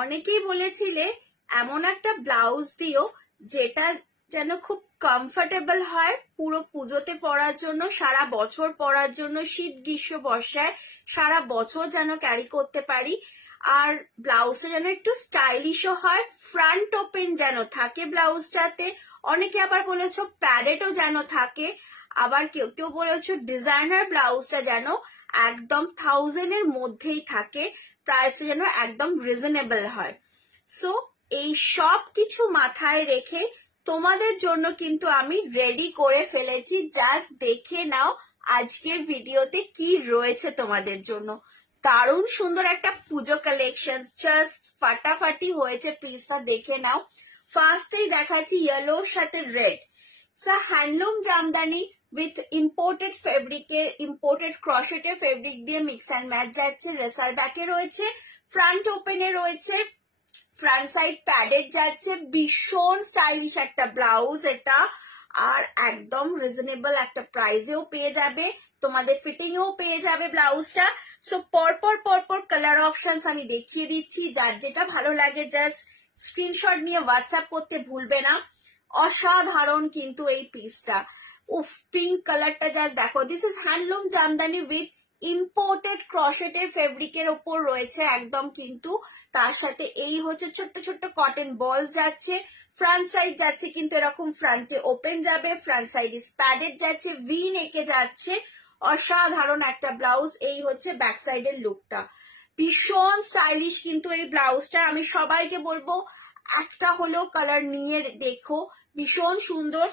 অনেকেই বলেছিলে এমন একটা ব্লাউজ দিও যেটা যেন খুব কমফোর্টেবল হয় পুরো পুজোতে পরার জন্য, সারা বছর পরার জন্য, শীত গ্রীষ্ম বর্ষায় সারা বছর যেন ক্যারি করতে পারি। আর ব্লাউজটা যেন একটু স্টাইলিশও হয়, ফ্রন্ট ওপেন যেন থাকে ব্লাউজটাতে। অনেকে আবার বলেছো প্যাডেটও যেন থাকে, আবার কেউ কেউ বলেছো ডিজাইনার ব্লাউজটা যেন একদম 1000 এর মধ্যেই থাকে, প্রাইসটা যেন একদম রিজনেবল হয়। সো এই সব কিছু মাথায় রেখে তোমাদের জন্য কিন্তু আমি রেডি করে ফেলেছি। জাস্ট দেখে নাও আজকের ভিডিওতে কি রয়েছে তোমাদের জন্য। দারুণ সুন্দর একটা পুজো কালেকশন, জাস্ট ফাটাফাটি হয়েছে পিসটা, দেখে নাও। ফার্স্টেই দেখাচ্ছি ইয়েলোর সাথে red. Handloom jamdani with imported ফেব্রিকের, ইম্পোর্টেড ক্রশেটের ফেব্রিক দিয়ে মিক্স অ্যান্ড ম্যাচ যাচ্ছে। রেসার ব্যাকে রয়েছে, ফ্রন্ট ওপেনে রয়েছে, ফ্রন্ট সাইড প্যাডেড যাচ্ছে। ভীষণ স্টাইলিশ একটা ব্লাউজ এটা, আর একদম রিজনেবল একটা প্রাইসেও পেয়ে যাবে, তোমাদের ফিটিংও পেয়ে যাবে ব্লাউজটা। সো পরপর কালার অপশনস আমি দেখিয়ে দিচ্ছি, যার যেটা ভালো লাগে জাস্ট স্ক্রিনশট নিয়ে হোয়াটসঅ্যাপ করতে ভুলবে না। অসাধারণ কিন্তু এই পিসটা, উফ পিঙ্ক কালারটা জাস্ট দেখো। This is handloom jamdani with imported ক্রশেটের ফেব্রিকের ওপর রয়েছে একদম কিন্তু। তার সাথে এই হচ্ছে ছোট্ট ছোট্ট কটন বলস যাচ্ছে। ফ্রন্ট সাইড যাচ্ছে কিন্তু এরকম ফ্রন্টে ওপেন যাবে, ফ্রন্ট সাইড ইজ প্যাডেড যাচ্ছে, ভি নেকে যাচ্ছে। অসাধারণ একটা ব্লাউজ। এই হচ্ছে ব্যাক সাইডের লুকটা, ভীষণ স্টাইলিশ কিন্তু এই ব্লাউজটা। আমি সবাইকে বলবো একটা হলেও কালার নিয়ে দেখো, ভীষণ সুন্দর,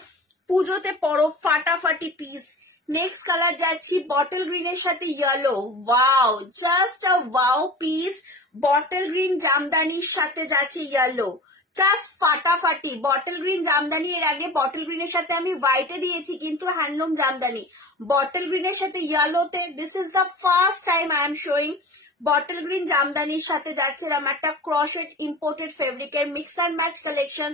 পুজোতে পরো ফাটাফাটি পিস। নেক্সট কালার যাচ্ছি বটল গ্রিনের সাথে yellow. Wow, just a wow piece. Bottle green জামদানির সাথে যাচ্ছে ইয়েলো, জাস্ট ফাটাফাটি। বটল গ্রিন জামদানি, এর আগে বটল গ্রিনের সাথে আমি হোয়াইটে দিয়েছি কিন্তু হ্যান্ডলুম জামদানি, বটল গ্রিনের সাথে ইয়েলোতে this is the first time I am showing. Bottle green জামদানির সাথে যাচ্ছে এরকম একটা ক্রশেট ইম্পোর্টেড ফেব্রিকের মিক্স অ্যান্ড ম্যাচ কালেকশন।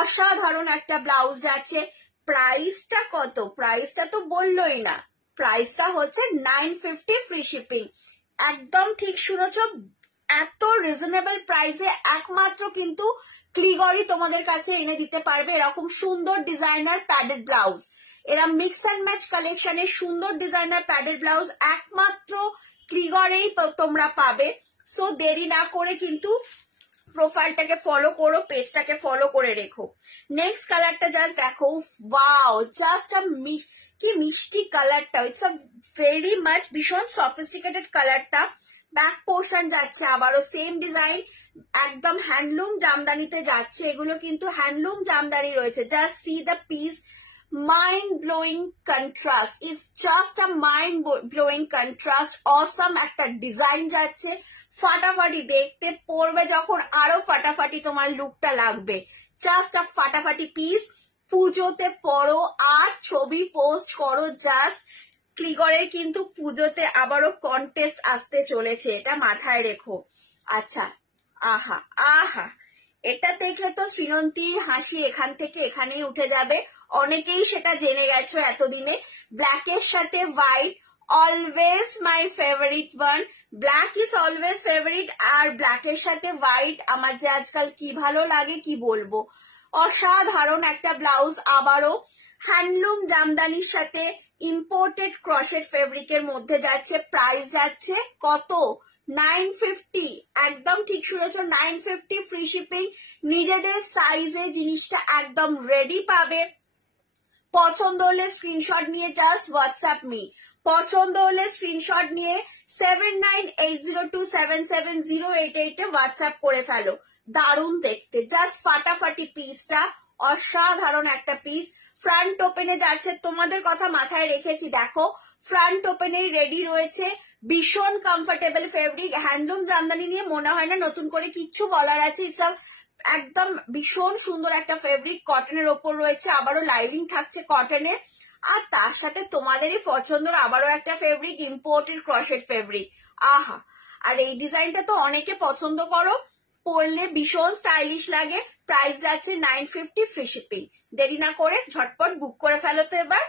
অসাধারণ একটা ব্লাউজ যাচ্ছে। প্রাইসটা কত? প্রাইসটা তো বললোই না, প্রাইসটা হচ্ছে 950 ফ্রি শিপিং। একদম ঠিক শুনেছ, এত রিজনেবল প্রাইসে একমাত্র কিন্তু ক্লিগরি তোমাদের কাছে এনে দিতে পারবে এরকম সুন্দর ডিজাইনার প্যাডেড ব্লাউজ। এরা মিক্স অ্যান্ড ম্যাচ কালেকশনের সুন্দর ডিজাইনার প্যাডেড ব্লাউজ একমাত্র ক্লিগরেই তোমরা পাবে। সো দেরি না করে কিন্তু প্রোফাইলটাকে ফলো করো, পেজটাকে ফলো করে রেখো। নেক্সট কালারটা জাস্ট দেখো, ওয়াও, জাস্ট কি মিষ্টি কালারটা, ইটস আ ভেরি মাচ ভীষণ সফিস্টিকেটেড কালারটা। ব্যাক পোর্শন যাচ্ছে আবারও সেম ডিজাইন, একদম হ্যান্ডলুম জামদানিতে যাচ্ছে। এগুলো কিন্তু হ্যান্ডলুম জামদানি রয়েছে। Just see the piece, mind blowing contrast, is just a mind blowing contrast. Awesome একটা ডিজাইন যাচ্ছে, ফাটাফাটি দেখতে, পরবে যখন আরো ফাটাফাটি তোমার লুকটা লাগবে। জাস্ট আ ফাটাফাটি পিস, পুজোতে পরো আর ছবি পোস্ট করো। জাস্ট ক্লিগরের কিন্তু পুজোতে আবারও কন্টেস্ট আসতে চলেছে, এটা মাথায় রেখো। আচ্ছা, আহা আহা, এটা দেখলে তো শ্রীনন্তীর হাসি এখান থেকে এখানেই উঠে যাবে। অনেকেই সেটা জেনে গেছো এতদিনে। ব্ল্যাকের সাথে white, always my favourite one. Black is always favourite, আর ব্ল্যাকের সাথে হোয়াইট আমার যে আজকাল কি ভালো লাগে কি বলবো। অসাধারণ একটা ব্লাউজ, আবারও হ্যান্ডলুম জামদানির সাথে ইম্পোর্টেড ক্রশেট ফেব্রিকের মধ্যে যাচ্ছে। প্রাইস যাচ্ছে কত? 950। একদম ঠিক শুনেছ, 950 ফ্রি শিপিং। নিজেদের সাইজে জিনিসটা একদম রেডি পাবে। পছন্দ হলে স্ক্রিনশট নিয়ে জাস্ট হোয়াটসঅ্যাপ মি। পছন্দ হলে স্ক্রিনশট নিয়ে 7980277088 এ হোয়াটসঅ্যাপ করে ফেলো। দারুণ দেখতে, জাস্ট ফাটাফাটি পিসটা, অসাধারণ একটা পিস। ফ্রন্ট ওপেনে যাচ্ছে, তোমাদের কথা মাথায় রেখেছি, দেখো ফ্রন্ট ওপেনেই রেডি রয়েছে। ভীষণ কমফোর্টেবল ফেব্রিক, হ্যান্ডলুম জামদানি নিয়ে মনে হয় না নতুন করে কিচ্ছু বলার আছে। ইসব একদম ভীষণ সুন্দর একটা ফেব্রিক, কটনের ওপর রয়েছে, আবারও লাইনিং থাকছে কটনের। আর তার সাথে তোমাদেরই পছন্দের আবারও একটা ফেব্রিক, ইম্পোর্টেড ক্রশেট ফেব্রিক। আহা, আর এই ডিজাইনটা তো অনেকে পছন্দ করো, পরলে ভীষণ স্টাইলিশ লাগে। প্রাইস যাচ্ছে 950 ফ্রি শিপিং। দেরি না করে ঝটপট বুক করে ফেলো তো এবার।